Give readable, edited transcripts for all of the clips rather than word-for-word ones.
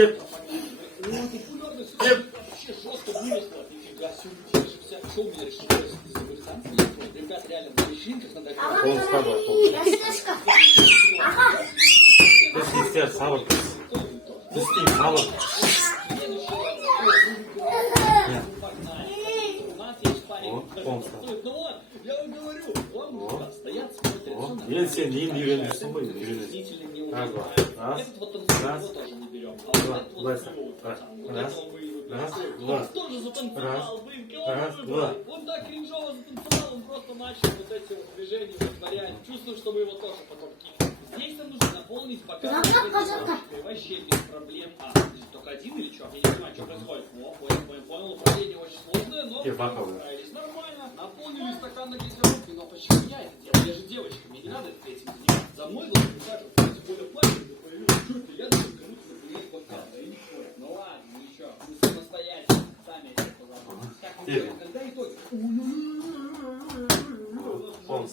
Кеп. Кеп. Вообще жестко выросло. Нифига себе, что у меня решилось из американцев? Ребят, реально, на вечеринках надо... Қол ұстады. Ага. Біз істер сабыр. Біз істейміз сабыр. Қол ұстады. Ну вот, я вам говорю, вам нужно стоять, смотреть. Енді сен енді үйренесің ғой, үйренесің. Раз, два. Раз. Этот вот Раз. его тоже не берем. А Два. вот этот вот Раз. его Раз. вот Раз. этого мы его Раз. берем. Два. Он тоже затанцевал, блин, Раз. километры, Два. он так кринжово затанцевал, он просто начал вот эти вот движения вытворять. Чувствую, что мы его тоже потом кинем. Здесь нам нужно наполнить пока вообще без проблем. Только один или что? Я не понимаю, что происходит. Понял, управление очень сложное, но справились нормально. Наполнили стакан на газировке, но почему я это делаю? Я же девочка, мне не надо этим заниматься. За мной должен ухаживать, тем более платье, что это я должен кому-то напрямик бокал. Да и ничего. Ну ладно, ничего, мы самостоятельно сами это позаботимся. Так, когда итоги?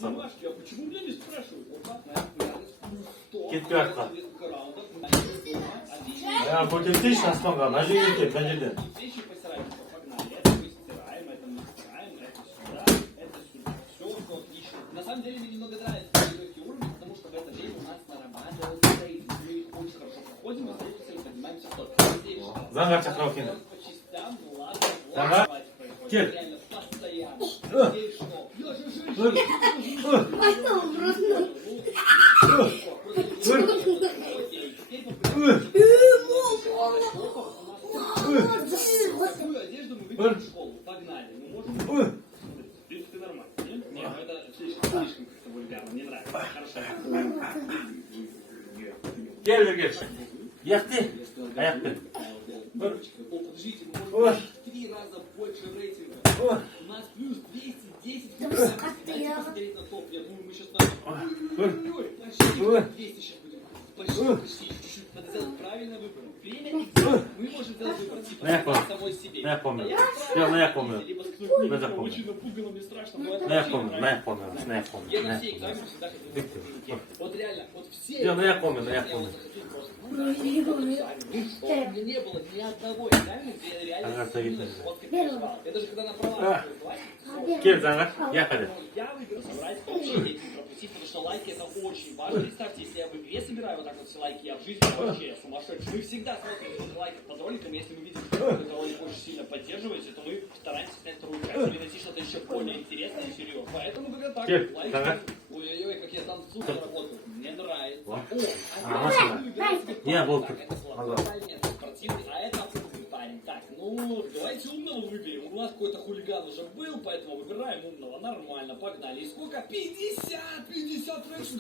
Бумажки, а почему меня не спрашивают? Вот так, наверное, 100. Кетпей-ақ. Я Я көтертейінші аспанға, мына жерге кеп, мына жерден. вещи постираем, погнали. Это мы стираем, это мы стираем, это сюда, это сюда. Все отлично. На самом деле мне немного нравится легкий уровень, потому что в это время у нас нарабатывается рейтинг. Мы очень хорошо проходим, мы с поднимаемся в тот. Заңғар шақырау кені. По частям, ну ладно, Заңғар. Кел. реально постоянно. Здесь что? Я же женщина. Какую одежду мы выберем в школу? Погнали. Мы можем... В принципе, нормально. Нет? Нет, ну это слишком как-то вульгарно. Не нравится. Хорошо. Кел бергеш. Яқты. Аяқпен. Подождите, мы можем 3 раза больше рейтинга. У нас плюс 210. Посмотреть на топ. Я думаю, мы сейчас почти 200 сейчас будем. Почти чуть-чуть. Надо сделать правильный выбор. Время и дело. Мы можем сделать выбор. Типа самой себе. Я помню. Я помню. Либо с Я кто-нибудь запомнил. очень напуганным и страшным. но это Я вообще помню, не я нравится. помню, я помню. Я на все экзамены всегда хотел. Вот реально, вот все. Я помню, я Я помню. вот захотел просто. Ну что, у меня не было ни одного экзамена, где я реально Ага, сильно завидно. жестко переживал. Я даже когда на права Кел заңғар. Яқады. я выиграл собрать вообще деньги пропустить, потому что лайки это очень важно. Представьте, если я в игре собираю вот так вот все лайки, я в жизни вообще сумасшедший. Мы всегда смотрим, сколько лайков под роликом. Если мы видим, что вы ролик очень сильно поддерживаете, то мы стараемся снять вторую часть или найти что-то еще более интересное и серьезное. Поэтому когда так, Кел, лайки. заңғар. Ой-ой-ой, как я там супер работаю. Мне нравится. О, машина. Я был тут. это нет, спортивный, а это абсолютный парень. Так, ну, давайте умного выберем. У нас какой-то хулиган уже был, поэтому выбираем умного. Нормально, погнали. И сколько? 50! 50 рейтинг!